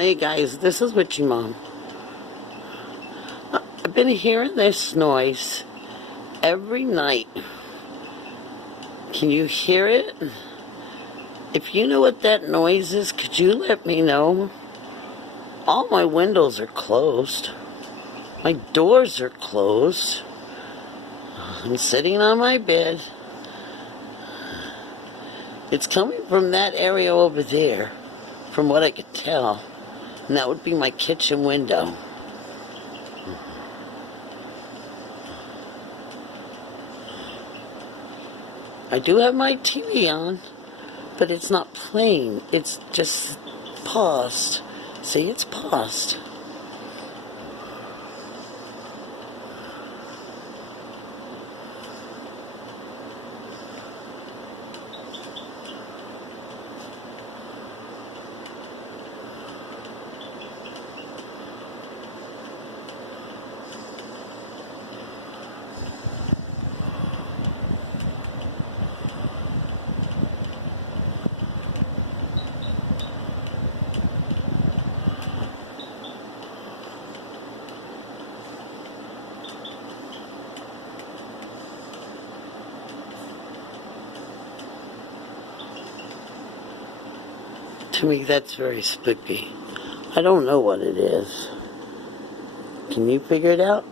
Hi guys, this is Witchy Mom. I've been hearing this noise every night. Can you hear it? If you know what that noise is, could you let me know? All my windows are closed. My doors are closed. I'm sitting on my bed. It's coming from that area over there, from what I could tell. And that would be my kitchen window. I do have my TV on, but it's not playing. It's just paused. See, it's paused. To me, that's very spooky. I don't know what it is. Can you figure it out?